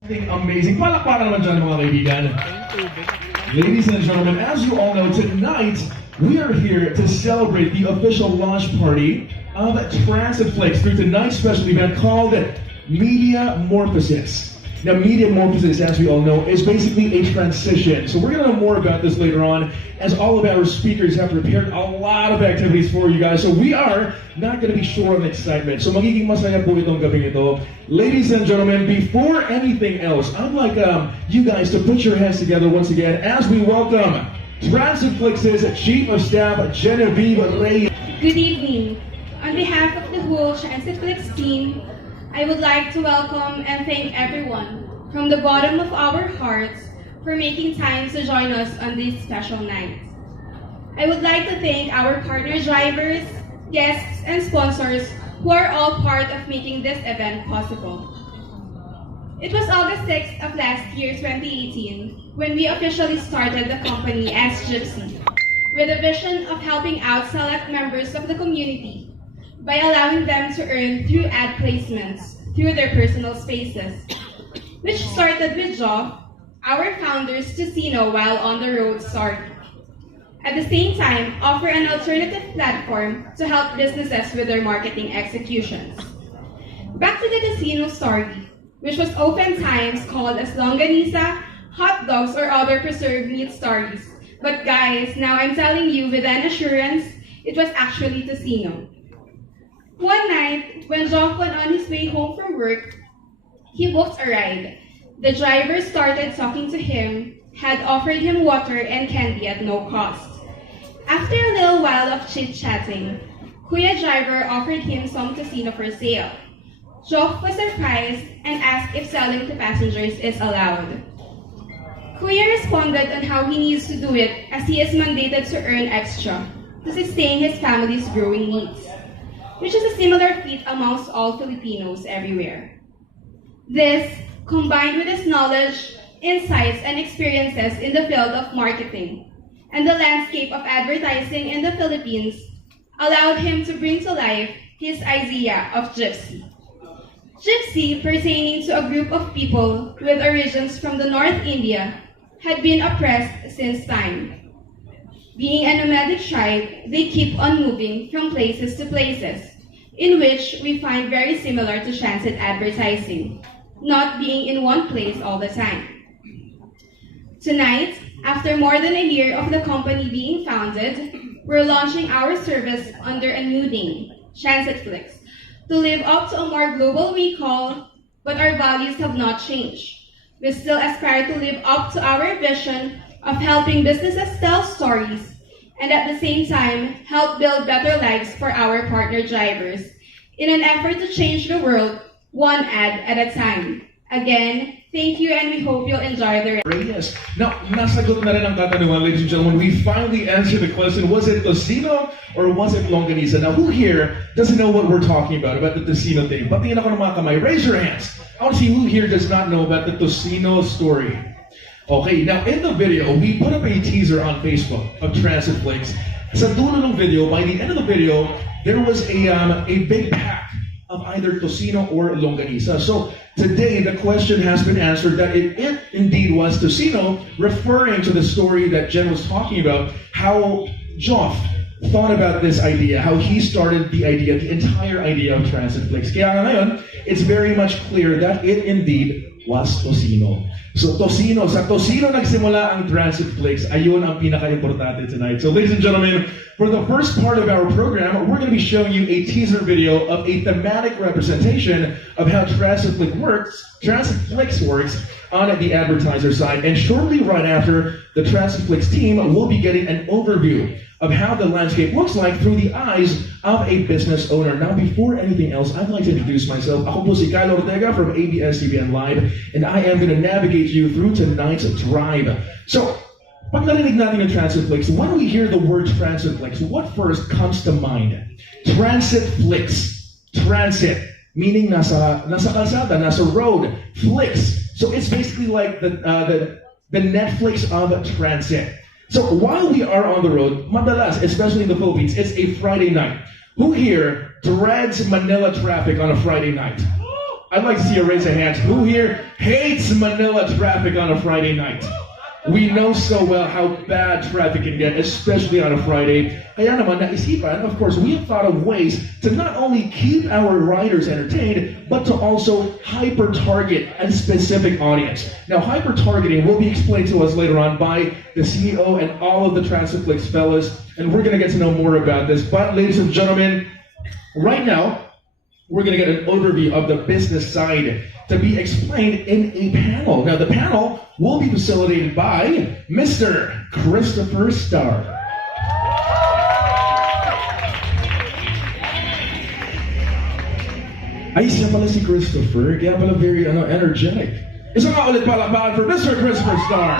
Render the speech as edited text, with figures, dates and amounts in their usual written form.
Amazing. Palakpakan naman dyan mga kaibigan. Ladies and gentlemen, as you all know, tonight we are here to celebrate the official launch party of Transiflix through tonight's special event called Media Morphosis. Now, metamorphosis, as we all know, is basically a transition. So we're going to know more about this later on, as all of our speakers have prepared a lot of activities for you guys. So we are not going to be short on excitement. So magiging masaya po itong gabing ito. Ladies and gentlemen, before anything else, I'd like you guys to put your hands together once again as we welcome Transiflix's Chief of Staff, Genevieve Reyes. Good evening. On behalf of the whole Transiflix team, I would like to welcome and thank everyone from the bottom of our hearts for making time to join us on this special night. I would like to thank our partner drivers, guests, and sponsors who are all part of making this event possible. It was August 6th of last year, 2018, when we officially started the company as Gypsy, with a vision of helping out select members of the community by allowing them to earn through ad placements through their personal spaces, which started with Joff, our founder's casino while on the road story. At the same time, offer an alternative platform to help businesses with their marketing executions. Back to the casino story, which was oftentimes called as longanisa, hot dogs, or other preserved meat stories. But guys, now I'm telling you with an assurance, it was actually casino. One night, when Joff went on his way home from work, he booked a ride. The driver started talking to him, had offered him water and candy at no cost. After a little while of chit-chatting, Kuya driver offered him some casino for sale. Joff was surprised and asked if selling to passengers is allowed. Kuya responded on how he needs to do it as he is mandated to earn extra to sustain his family's growing needs, which is a similar feat amongst all Filipinos everywhere. This, combined with his knowledge, insights, and experiences in the field of marketing and the landscape of advertising in the Philippines, allowed him to bring to life his idea of Gypsy. Gypsy, pertaining to a group of people with origins from the North India, had been oppressed since time. Being a nomadic tribe, they keep on moving from places to places, in which we find very similar to transit advertising, not being in one place all the time. Tonight, after more than a year of the company being founded, we're launching our service under a new name, Transiflix, to live up to a more global recall, but our values have not changed. We still aspire to live up to our vision of helping businesses tell stories and at the same time, help build better lives for our partner drivers in an effort to change the world one ad at a time. Again, thank you and we hope you'll enjoy the rest. Yes. Now, nasagot na rin ang katanungan, ladies and gentlemen. We finally answered the question, was it Tocino or was it Longanisa? Now, who here doesn't know what we're talking about the Tocino thing? Batiin ako ng mga kamay. Raise your hands. I want to see who here does not know about the Tocino story. Okay, now in the video, we put up a teaser on Facebook of Transiflix. Sa dulo ng video, by the end of the video, there was a big pack of either Tocino or Longanisa. So today, the question has been answered that it indeed was Tocino, referring to the story that Jen was talking about, how Joff thought about this idea, how he started the idea, the entire idea of Transiflix. Kaya ngayon, it's very much clear that it indeed was Tocino. So sa Tocino nagsimula ang Transiflix. Ayun ang pinaka-importante tonight. So ladies and gentlemen, for the first part of our program, we're going to be showing you a teaser video of a thematic representation of how Transiflix works on the advertiser side. And shortly right after, the Transiflix team will be getting an overview of how the landscape looks like through the eyes of a business owner. Now, before anything else, I'd like to introduce myself. Ako po si Kyle Ortega from ABS-CBN Live, and I am going to navigate you through tonight's drive. So, pag narinig natin yung Transiflix, when we hear the word Transiflix, what first comes to mind? Transiflix. Transit, meaning nasa kalsada, nasa road. Flix. So it's basically like the Netflix of transit. So while we are on the road, madalas, especially in the Philippines, it's a Friday night. Who here dreads Manila traffic on a Friday night? I'd like to see a raise of hands. Who here hates Manila traffic on a Friday night? We know so well how bad traffic can get, especially on a Friday. Kaya naman naisipan, of course, we have thought of ways to not only keep our riders entertained, but to also hyper-target a specific audience. Now, hyper-targeting will be explained to us later on by the CEO and all of the Transiflix fellas, and we're going to get to know more about this. But, ladies and gentlemen, right now, we're going to get an overview of the business side to be explained in a panel. Now, the panel will be facilitated by Mr. Christopher Starr. Ay, siya pala si Christopher, kaya pala very energetic. Isang ulit palakpakan for Mr. Christopher Starr.